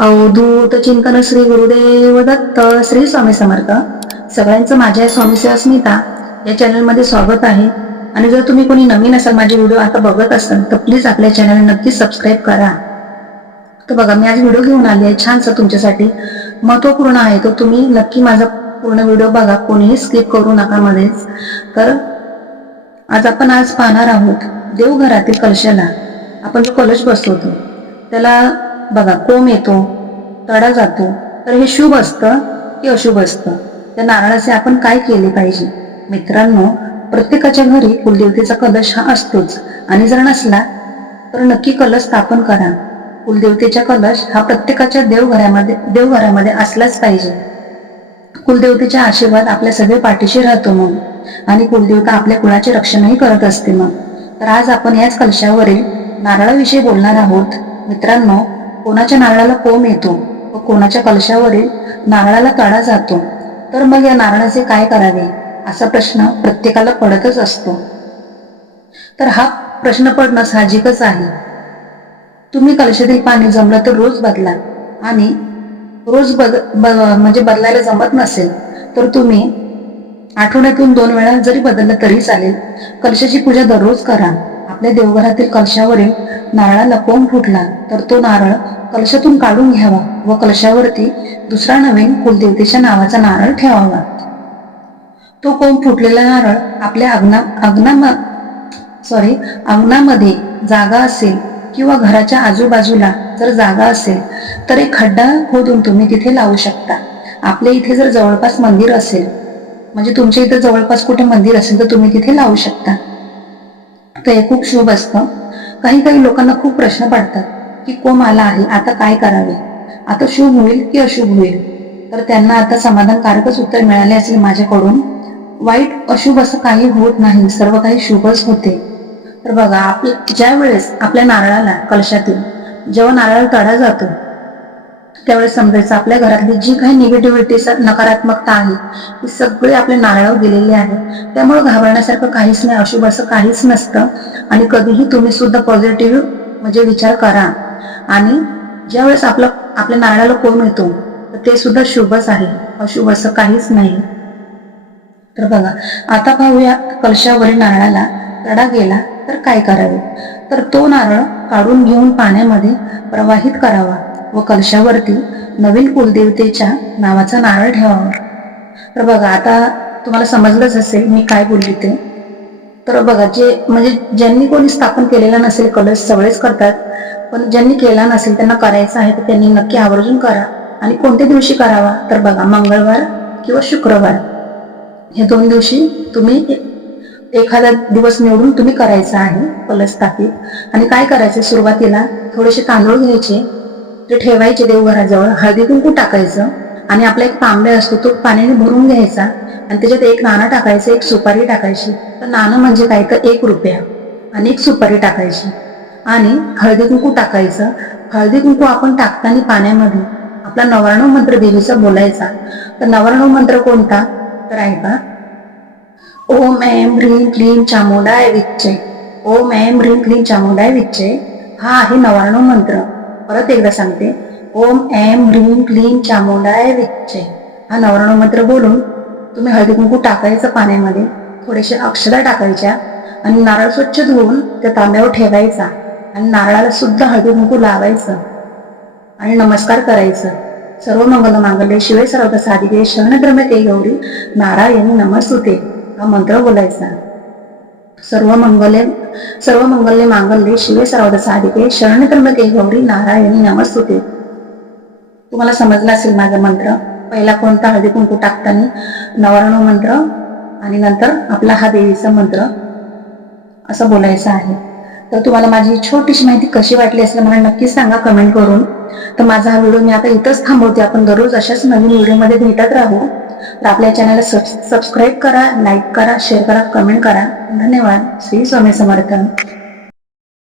अवधूत चिंतन श्री गुरुदेव दत्त श्री स्वामी समर्थ. सगळ्यांचं माझ्या स्वामी सेवा स्मिता या चॅनलमध्ये स्वागत आहे. आणि जर तुम्ही कोणी नवीन असाल माझे व्हिडिओ आता बघत असाल तर प्लीज आपल्या चॅनल नक्की सबस्क्राईब करा. तर बघा मी आज व्हिडिओ घेऊन आली आहे छानसा तुमच्यासाठी. महत्त्वपूर्ण आहे तर तुम्ही नक्की माझा पूर्ण व्हिडिओ बघा. कोणीही स्किप करू नका मध्येच तर आज आपण आज पाहणार आहोत देवघरातील कलशाला. आपण जो कलश बसवतो त्याला बघा कोंब येतो तडा जातो. तर हे शुभ असतं की अशुभ असतं? त्या नारळाचे आपण काय केले पाहिजे? मित्रांनो प्रत्येकाच्या घरी कुलदेवतेचा कलश हा असतोच. आणि जर नसला तर नक्की कलश स्थापन करा. कुलदेवतेचा कलश हा प्रत्येकाच्या देवघरामध्ये देवघरामध्ये असलाच पाहिजे. कुलदेवतेचा आशीर्वाद आपल्या सगळे पाठीशी राहतो मग. आणि कुलदेवता आपल्या कुळाचे रक्षणही करत असते मग. तर आज आपण याच कलशावरील नारळाविषयी बोलणार आहोत. मित्रांनो कोणाच्या नारळाला कोंब येतो व कोणाच्या कलशावरील नारळाला तडा जातो तर मग या नारळाचे काय करावे? असा प्रश्न प्रत्येकाला पडतच असतो. तर हा प्रश्न पडणं साहजिकच आहे. तुम्ही कलशातील पाणी जमलं तर रोज बदला आणि रोज बद ब- म्हणजे बदलायला जमत नसेल तर तुम्ही आठवड्यातून दोन वेळा जरी बदललं तरी चालेल. कलशाची पूजा दररोज करा. आपल्या देवघरातील कलशावरील नारळाला कोंब फुटला तर तो नारळ कलशातून काढून घ्यावा व कलशावरती दुसरा नवीन कुलदेवतेच्या नावाचा नारळ ठेवावा. तो कोंब फुटलेला नारळ आपल्या अग्ना अग्ना सॉरी अंगणामध्ये जागा असेल किंवा घराच्या आजूबाजूला जर जागा असेल तर एक खड्डा खोदून तुम्ही तिथे लावू शकता. आपल्या इथे जर जवळपास मंदिर असेल म्हणजे तुमच्या इथे जवळपास कुठे मंदिर असेल तर तुम्ही तिथे लावू शकता. तर हे खूप शुभ असतं. काही काही लोकांना खूप प्रश्न पडतात की कोम आला आहे? आता काय करावे? आता शुभ होईल की अशुभ होईल? तर त्यांना आता समाधानकारकच उत्तर मिळाले असेल माझ्याकडून. वाईट अशुभ असं काही होत नाही. सर्व काही शुभच होते. तर बघा आपल्या ज्या वेळेस आपल्या नारळाला कलशातील जेव्हा नारळाला तडा जातो त्यावेळेस समजायचं आपल्या घरातली जी काही निगेटिव्हिटी नकारात्मकता आहे ती सगळी आपल्या नारळावर गेलेली आहे. त्यामुळे घाबरण्यासारखं काहीच नाही अशुभ असं काहीच नसतं. आणि कधीही तुम्ही सुद्धा पॉझिटिव्ह म्हणजे विचार करा. आणि ज्यावेळेस आपलं आपल्या नारळाला कोण येतो तर ते सुद्धा शुभच आहे. अशुभ असं काहीच नाही. तर बघा आता पाहूया कलशावरील नारळाला तडा गेला तर काय करावे? तर तो नारळ काढून घेऊन पाण्यामध्ये प्रवाहित करावा. व कलशावरती नवीन कुलदेवतेच्या नावाचा नारळ ठेवावा. तर बघा आता तुम्हाला समजलंच असेल मी काय बोलली ते. तर बघा जे म्हणजे ज्यांनी कोणी स्थापन केलेला नसेल कलश सगळेच करतात. पण ज्यांनी केला नसेल त्यांना करायचं आहे तर त्यांनी नक्की आवर्जून करा. आणि कोणत्या दिवशी करावा? तर बघा मंगळवार किंवा शुक्रवार. हे दोन दिवशी तुम्ही एखादा दिवस निवडून तुम्ही करायचा आहे कलश स्थापित. आणि काय करायचं सुरुवातीला थोडेसे तांदूळ घ्यायचे. ते ठेवायचे देवघराजवळ. हळदी कुंकू टाकायचं आणि आपला एक तांबे असतो तो पाण्याने भरून घ्यायचा आणि त्याच्यात एक नाणं टाकायचं एक सुपारी टाकायची. तर नाणं म्हणजे काय? तर एक रुपया आणि एक सुपारी टाकायची. आणि हळदी कुंकू टाकायचं. हळदी कुंकू आपण टाकताना पाण्यामध्ये आपला नवरणव मंत्र देवीचा बोलायचा. तर नवरणव मंत्र कोणता? तर ऐका ओम ऐम ह्रीम क्लीम चामुंडाय विच्चे. ओम ऐम ह्रीम क्लीम चामुंडाय विच्चे. हा आहे नवारणव मंत्र. परत एकदा सांगते. ओम ऐम ह्रीम क्लीम चामुंडाय विच्चे. हा नवरण मंत्र बोलून तुम्ही हळदी कुंकू टाकायचं पाण्यामध्ये थोडेसे अक्षरा टाकायच्या आणि नारळ स्वच्छ धुवून त्या तांब्यावर ठेवायचा आणि नारळाला सुद्धा हळदी कुंकू लावायचं आणि नमस्कार करायचं. सर्व मंगल मांगल्य शिवे सर्व साधिके शरणद्रम्य ते गौरी नारायण नमस्तुते. हा मंत्र बोलायचा. सर्व मंगले सर्व मंगल्य मांगल्ये शिवे सर्वदा साधिके शरणद्रम्य ते गौरी नारायणी नमस्तुते. तुम्हाला समजला असेल माझा मंत्र? पहिला कोणता? हळदी कुंकू टाकताना नवर्ण मंत्र आणि नंतर आपला हा देवीचा मंत्र. असं बोलायचं आहे. तर तुम्हाला माझी छोटीशी माहिती कशी वाटली असेल मला नक्कीच सांगा कमेंट करून तर माझा हा व्हिडिओ मी आता इथंच थांबवते. आपण दररोज अशाच नवीन व्हिडिओमध्ये भेटत राहू. तर आपल्या चॅनलला सबस्क्राईब करा लाईक करा शेअर करा कमेंट करा. धन्यवाद. श्री स्वामी समर्थ.